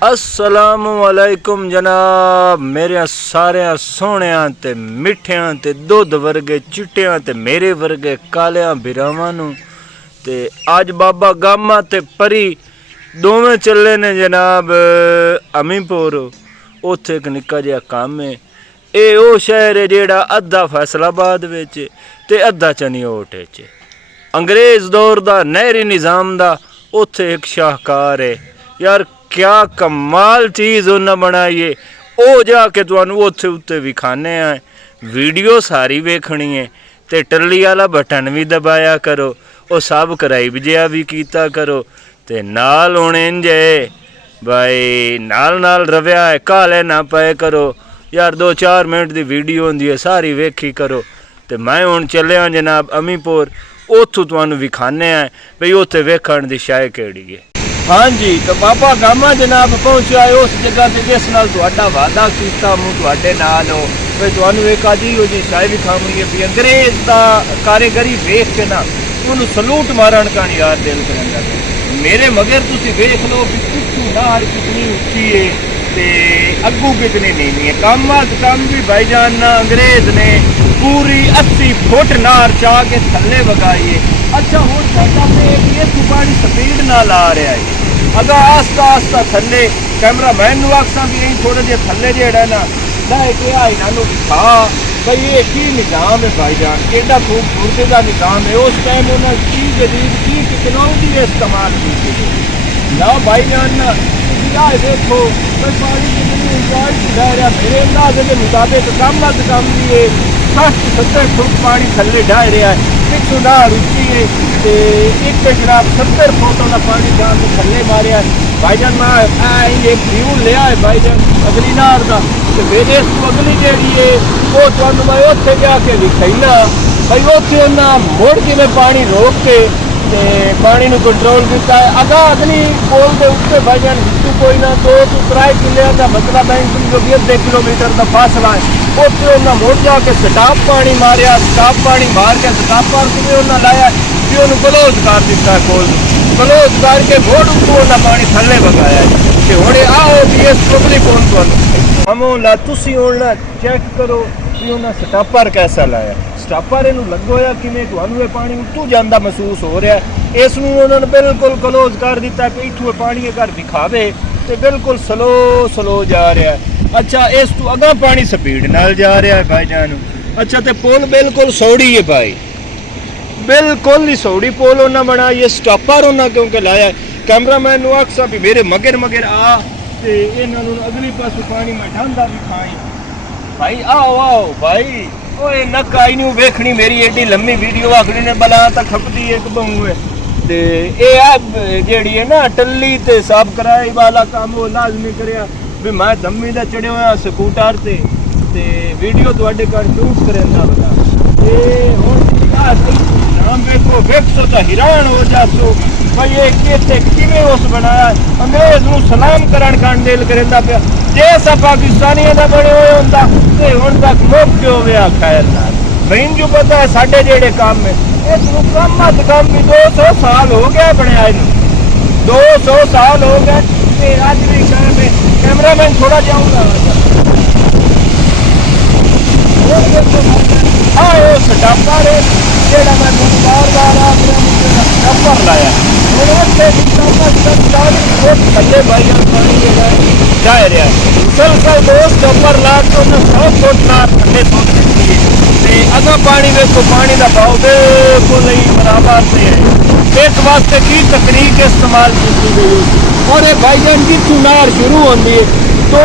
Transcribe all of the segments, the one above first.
अस्सलामुअलैकुम जनाब, मेरे सारे सोहणिया ते मिठिया ते दुध वर्गे चिट्टिया ते मेरे वर्गे कालिया बिरावां नूं ते अज बाबा गामा ते परी दोवें चले ने जनाब अमीपुर। उत्थे एक निक्का जिहा काम है। ये वो शहर है जेड़ा अद्धा फैसलाबाद विच ते अद्धा चनियोट च। अंग्रेज़ दौर दा नहरी निज़ाम दा उत्थे एक शाहकार है यार। क्या कमाल चीज़ उन्हें बनाई है। वो जाके तुहानू उत्थे उत्ते विखाने हैं। वीडियो सारी वेखनी है ते टल्ली वाला बटन भी दबाया करो। वो सबसक्राइब जिहा भी कीता करो ते नाल हुण इंज है भाई नाल नाल रव्या है, काले ना पाए करो यार। 2-4 मिनट की वीडियो होंदी है, सारी वेखी करो। तो मैं हुण चलिया जनाब अमीपुर। उत्थों तुहानू विखाने हैं भाई उत्थे वेखण दी शय केड़ी है। हाँ जी, तो बाबा गामा जनाब पहुँचा है उस जगह से जिस नाल तुहाडा वादा कीता मूँ तुहाडे नाल हो भाई तुहानू एक अजीब जी शाय विखावी है भी अंग्रेज़ दा कारीगरी वेख के ना उन्होंने सलूट मारन का यार दिल करदा। मेरे मगर तुसी वेख लो भी पिछू नार कितनी उच्ची है ते अग्गू कितनी नीवी है। कम अज कम भी भाईजान ना अंग्रेज़ ने पूरी 80 फुट नार चाह के थल्ले वगाई है। अच्छा हो जाता है कि ये पानी स्पीड नाल आ रहा है। अगर आस्ता आस्ता थल्ले कैमरा मैन आखसा भी यही थोड़े जे थल्ले जेड़ा ना लैके आए इन्हों दिखा भाई ये की निज़ाम है भाईजान, केड़ा खूबसूरती का निज़ाम है। उस टाइम उन्होंने की जदीद की टेक्नोलॉजी इस्तेमाल की ना भाईजान ना देखो पानी कितनी ऊंचाई से बह रहा। मेरे अंदाजे के मुताबिक कम अज कम भी है 60-70 फुट पानी थल्ले ढह रहा है। पिछू ना रुचि है तो एक जनाब 70 फुट का पानी जान के थल्ले मारिया भाईजान। मैं एक व्यू लिया है भाईजान अगली नार का तो मेरे इस अगली जी है वो तुहानू मैं उत्थे जाके दिखाईना भाई उत्थे उन्हें मुड़ के पानी रोक के पानी नू कंट्रोल किया है। अगा अगली पोल के उत्ते भाईजान बिचू कोई ना 2-3 किले का मतलब है जो 20 किलोमीटर का फासला है। उत्थे उन्हें मुड़ जाके स्टाप पानी मारिया, स्टाप पानी मार के स्टाप पार भी उन्हें लाया भी उन्होंने क्लोज कर दिता है। कोल क्लोज करके मुड़ उत्तों उन्हें पानी थल्ले वगाया है। हुणे आओ भी इस अगली पोल को हम ला तुसी हुण चेक करो भी उन्हें स्टापर कैसा लाया। स्टापर इनू लगोया किवें तुहानू पानी उत्तों जांदा महसूस हो रहा है। इस उन्होंने बिल्कुल क्लोज कर दिता कि इत्थों पानी अगर दिखावे तो बिल्कुल स्लो जा रहा है। अच्छा इस तू अगा पानी स्पीड नाल जा रहा है भाईजान। अच्छा तो पुल बिल्कुल सौड़ी है भाई, बिल्कुल ही सौड़ी पुल उन्हें बना। ये स्टापर उन्हें क्योंकि लाया। कैमरामैन नू आखसा भी मेरे मगर मगर आ ते इन्होंने अगली पासों पानी में ढांदा भी खाई भाई। आओ आओ भाई ओए नक्का इनू वेखनी मेरी एडी लम्मी वीडियो आखनी ने बला तो खपदी एक बहू है ते ए जेड़ी है ना टल्ली ते साफ कराई वाला काम वो लाजमी करया भी मैं दम्मी दा चढ़े होया स्कूटर ते वीडियो तुहाडे घर शूट करना बता ते हुण नाम वेखो वेखो तो हैरान हो जासो भाई ये किथे किवें उस बनाया। अंग्रेज़ नूं सलाम करन का दिल करदा पिया जे सा पाकिस्तानियों का बने हुए होंदा ते हुण तक मुक्त हो गया। खैर नाल मैनूं जो पता है साडे जेड़े काम है इसनूं कम अज कम भी 200 साल हो गया बनया इनूं 200 साल हो गए ते अज भी काम है। कैमरामैन थोड़ा जाऊंगा हाँ वो स्टापर है जेड़ा मैं बार स्टापर लाया थले भाई पानी जा रहा है मुसलसल 2 स्टापर ला के 100 फुट नार थले सुट दी है। अगर पानी देखो पानी का भाव बिल्कुल ही बराबर से है। इस वास्ते की तकनीक इस्तेमाल की गई और ये भाईजान जितू नार शुरू होती है तो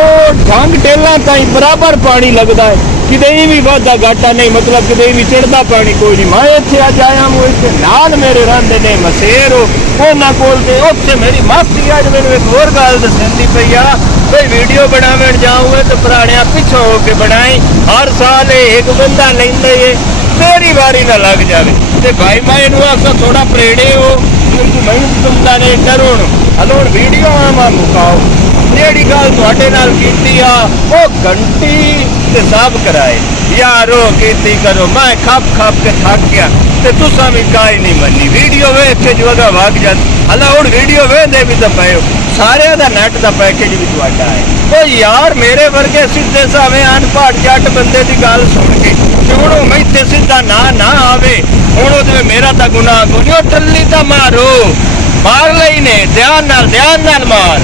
ढंग टेलों ताई बराबर पानी लगता है। किते भी वाधा घाटा नहीं मतलब किते भी चढ़ता पानी कोई नहीं। मैं इत्थे अज आया हूँ इत्थे नाल मेरे रहिंदे ने मसेर उन्हां कोल ते उत्थे मेरी मासी अज मैनूं एक होर गल दस्सदी पई आ भाई वीडियो बनावन जाऊँ तो पुराणियां पिछों हो के बनाई। हर साल एक बंदा लैंदा है मेरी बारी ना लग जाए तो भाई मैं इनू आखा थोड़ा परेड़े हो मैनूं तुमदा ने डरो हलो हुण वीडियो आवां मुकाओ जेड़ी गल तुहाडे नाल कीती आ वो घंटी ते सब कराए यार वो कीती करो। मैं खप के थक गया ते तुसां भी काई नहीं मनी वीडियो वेख के जो अगा भाग जाती। हला हुण वीडियो वेंदे भी तो पए ਸਾਰਿਆਂ ਦਾ ਨੈਟ ਦਾ ਪੈਕੇਜ ਵੀ ਤੁਹਾਡਾ ਹੈ। ਉਹ ਯਾਰ ਮੇਰੇ ਵਰਗੇ ਸਿੱਧੇ ਸਾਵੇਂ ਅਨਪੜ੍ਹ ਜੱਟ ਬੰਦੇ ਦੀ ਗੱਲ ਸੁਣ ਕੇ ਤੇ ਹੁਣ ਉਹ ਮੈਥੇ ਸਿੱਧਾ ਨਾ ਆਵੇ, ਹੁਣ ਉਹਦੇ ਮੇਰਾ ਤਾਂ ਗੁਨਾਹ ਕੋਈ ਨਹੀਂ। ਉਹ ਟੱਲੀ ਤਾਂ ਮਾਰੋ, ਮਾਰ ਲਈ ਨੇ, ਧਿਆਨ ਨਾਲ ਮਾਰ।